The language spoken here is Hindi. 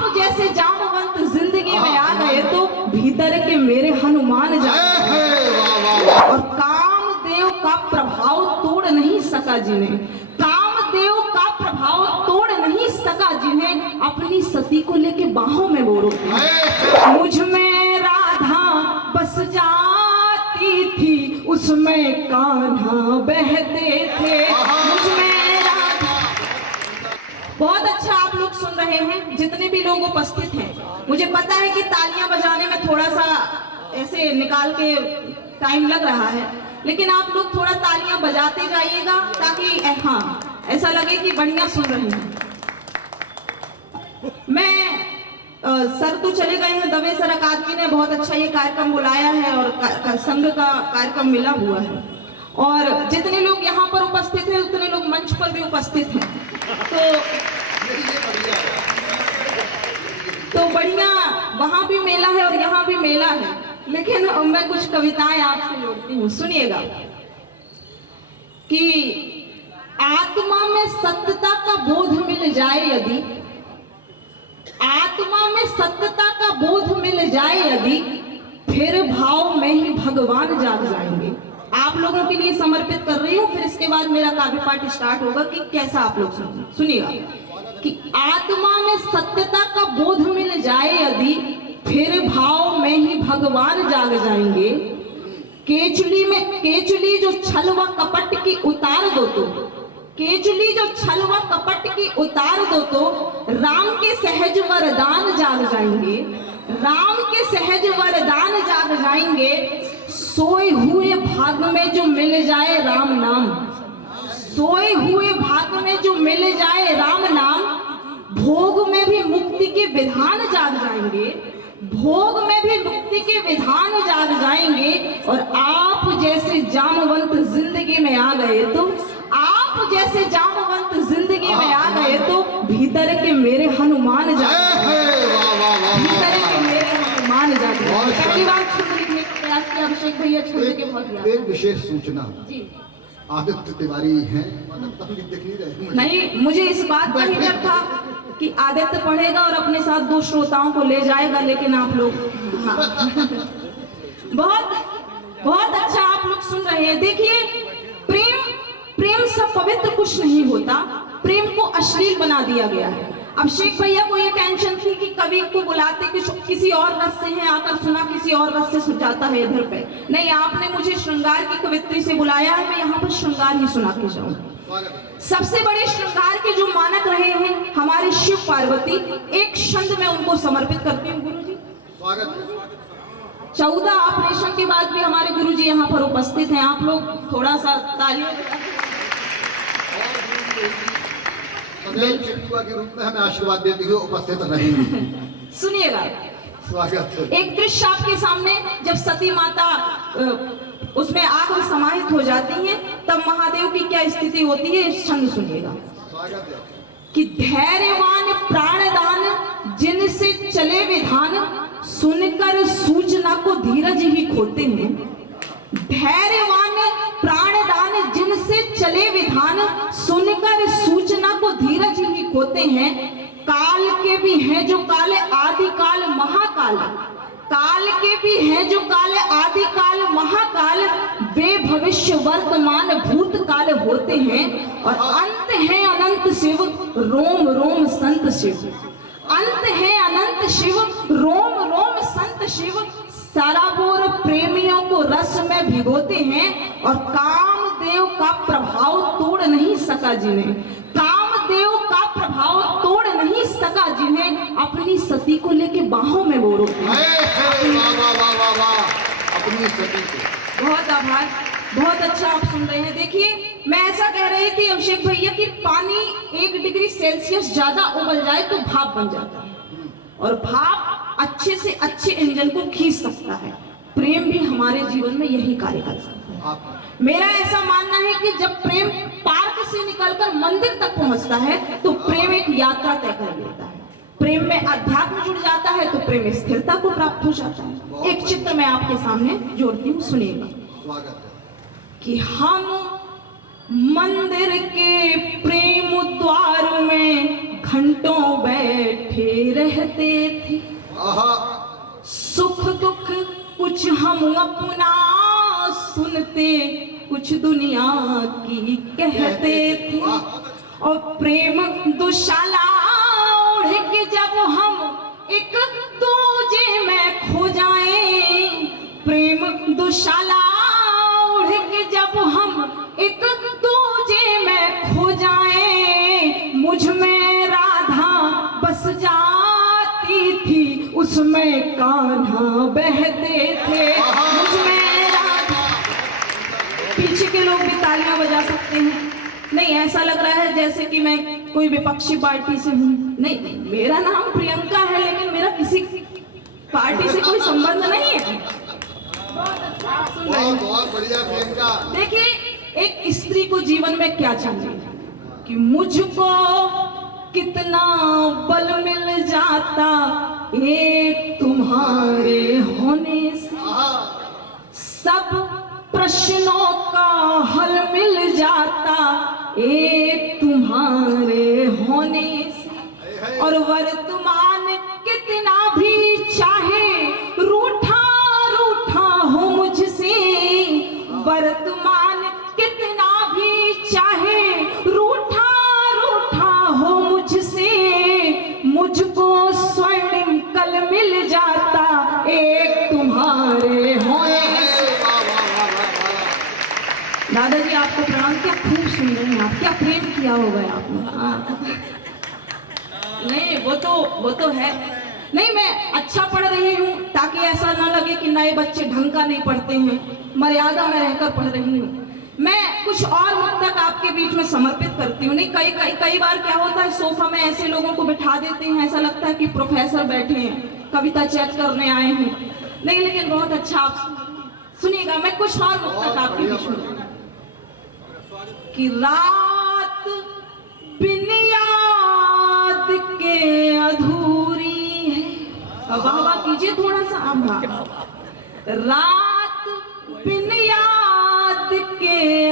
आप जैसे जामवंत जिंदगी में आ गए तो भीतर के मेरे हनुमान जागे। और कामदेव का प्रभाव तोड़ नहीं सका जिन्हें, कामदेव का प्रभाव तोड़ नहीं सका जिन्हें, अपनी सती को लेके बाहों में वो रोते। मुझ में राधा बस जाती थी, उसमें कान्हा बहते थे। मुझ में राधा। बहुत अच्छा आप लोग सुन रहे हैं, जितने भी लोग उपस्थित हैं। मुझे पता है कि तालियां बजाने में थोड़ा सा ऐसे निकाल के टाइम लग रहा है, लेकिन आप लोग थोड़ा तालियां बजाते जाइएगा ताकि हाँ ऐसा लगे कि बढ़िया सुन रहे हैं। मैं सर तो चले गए हैं, दवे सर अकादमी ने बहुत अच्छा ये कार्यक्रम बुलाया है और संघ का कार्यक्रम मिला हुआ है। और जितने लोग यहाँ पर उपस्थित हैं उतने लोग मंच पर भी उपस्थित हैं, तो बढ़िया वहां भी मेला है और यहाँ भी मेला है। लेकिन मैं कुछ कविताएं आपसे जोड़ती हूँ, सुनिएगा कि आत्मा में सत्यता का बोध मिल जाए यदि, आत्मा में सत्यता का बोध मिल जाए यदि, फिर भाव में ही भगवान जाग जाएंगे। आप लोगों के लिए समर्पित कर रही हूँ, फिर इसके बाद मेरा काव्य पाठ स्टार्ट होगा कि कैसा आप लोग सुनिएगा कि आत्मा में सत्यता का बोध मिल जाए यदि, फिर भाव में ही भगवान जाग जाएंगे। केचुली में केचुली जो छल व कपट की उतार दो तो, केचुली जो छल व कपट की उतार दो तो, राम के सहज वरदान जाग जाएंगे। राम के सहज वरदान जाग जाएंगे। सोए हुए भाग में जो मिल जाए राम नाम, सोए हुए भाग में जो मिल जाए राम नाम, भोग में भी मुक्ति के विधान जाग जाएंगे। भोग में भी मुक्ति के विधान जाग जाएंगे। और आप जैसे जामवंत जिंदगी में आ गए तो, आप जैसे जामवंत जिंदगी में आ गए तो भीतर के मेरे हनुमान जागे, भीतर के मेरे हनुमान जागे। पहली बार छंद लिखने का प्रयास किया अभिषेक भैया, छंद के बहुत एक विशेष सूचना जी। आदित्य तिवारी हैं, नहीं मुझे इस बात का ही डर था कि आदित्य पढ़ेगा और अपने साथ 2 श्रोताओं को ले जाएगा, लेकिन आप लोग हाँ। बहुत अच्छा आप लोग सुन रहे हैं। देखिए प्रेम से पवित्र कुछ नहीं होता, प्रेम को अश्लील बना दिया गया है। अभिषेक भैया को ये टेंशन थी कि कवि को बुलाते कि किसी और रस से है, आकर सुना किसी और रस से सुझाता है इधर पे। नहीं, आपने मुझे श्रृंगार की कवित्री से बुलाया है, मैं यहाँ पर श्रृंगार ही सुना के जाऊंगा। सबसे बड़े श्रृंगार के जो मानक रहे हैं हमारे शिव पार्वती, एक छंद में उनको समर्पित करती हूँ। गुरु जी 14 ऑपरेशन के बाद भी हमारे गुरु जी यहाँ पर उपस्थित हैं। आप लोग थोड़ा सा तालियों के रूप में हमें आशीर्वाद देती हुए उपस्थित रहेंगे। सुनिएगा, स्वागत। एक दृश्य आपके सामने, जब सती माता उसमें आग में समाहित हो जाती हैं, तब महादेव की क्या स्थिति होती है, इस छंद सुनिएगा कि धैर्यवान प्राणदान जिनसे चले विधान, सुनकर सूचना को धीरज ही खोते हैं। धैर्यवान प्राणदान जिनसे चले विधान, सुनकर सूचना को धीरज ही खोते हैं। काल के भी हैं जो काल आदि काल महाकाल, काल के भी हैं जो काल आदि काल महाकाल, वे भविष्य वर्तमान भूतकाल होते हैं। और अंत है अनंत शिव, रोम रोम संत शिव। अंत है अनंत शिव, रोम रोम संत शिव। सराबोर प्रेमियों को रस में भिगोते हैं। और कामदेव का प्रभाव तोड़ नहीं सका जिन्हें, कामदेव का प्रभाव तोड़ नहीं सका जिन्हें, अपनी सती को लेके बाहों में वो रोते हैं। अपनी सती को बहुत आभार, बहुत अच्छा आप सुन रहे हैं। देखिए मैं ऐसा कह रही थी अभिषेक भैया कि पानी 1 डिग्री सेल्सियस ज्यादा उबल जाए तो भाप बन जाता है, और भाप अच्छे से अच्छे इंजन को खींच सकता है। प्रेम भी हमारे जीवन में यही कार्य कर सकता है। मेरा ऐसा मानना है कि जब प्रेम पार्क से निकलकर मंदिर तक पहुंचता है तो प्रेम एक यात्रा तय कर लेता है। प्रेम में अध्यात्म जुड़ जाता है तो प्रेम स्थिरता को प्राप्त हो जाता है। एक चित्र मैं आपके सामने जोड़ती हूँ, सुनिएगा कि हम मंदिर के प्रेम द्वार में घंटों बैठे रहते थे, आहा सुख दुख कुछ हम अपना सुनते, कुछ दुनिया की कहते थे। और प्रेम दुशाला ओढ़ के जब हम एक दूजे में खो जाएं, प्रेम दुशाला ओढ़ के जब हम एक दूजे में खो जाएं, मुझ में राधा बस जाती थी, उसमें कान्हा बहते थे, मुझ में राधा। पीछे के लोग भी तालियां बजा सकते हैं। नहीं, ऐसा लग रहा है जैसे कि मैं कोई विपक्षी पार्टी से हूँ। नहीं, मेरा नाम प्रियंका है, लेकिन मेरा किसी पार्टी से कोई संबंध नहीं है। बहुत बहुत बढ़िया प्रियंका। देखिए, एक स्त्री को जीवन में क्या चाहिए कि मुझको कितना बल मिल जाता एक तुम्हारे होने से, सब प्रश्नों का हल मिल जाता एक तुम्हारे होने से। और वर्तमान कितना भी चाहे रूठा रूठा हो मुझसे, वर्तमान कितना भी चाहे रूठा रूठा हो मुझसे, मुझको स्वर्णिम कल मिल जाता एक तुम्हारे होने से। दादाजी आपको प्रणाम। क्या खूब सुन रहे हैं आप, क्या प्रेम किया होगा आपने। नहीं, वो तो है। नहीं, मैं अच्छा पढ़ रही हूँ ताकि ऐसा ना लगे कि नए बच्चे ढंग का नहीं पढ़ते हैं, मर्यादा में रहकर पढ़ रही हूँ। मैं कुछ और मुद्दक आपके बीच में समर्पित करती हूँ। नहीं, कई बार क्या होता है, सोफा में ऐसे लोगों को बिठा देते हैं, ऐसा लगता है कि प्रोफेसर बैठे हैं, कविता चेक करने आए हैं। नहीं, लेकिन बहुत अच्छा आप सुनिएगा। मैं कुछ और मुद्दक आपके बीच में कि रात बिन याद के अधूरी है। वाह वाह कीजिए थोड़ा सा आभार। रात बिन याद के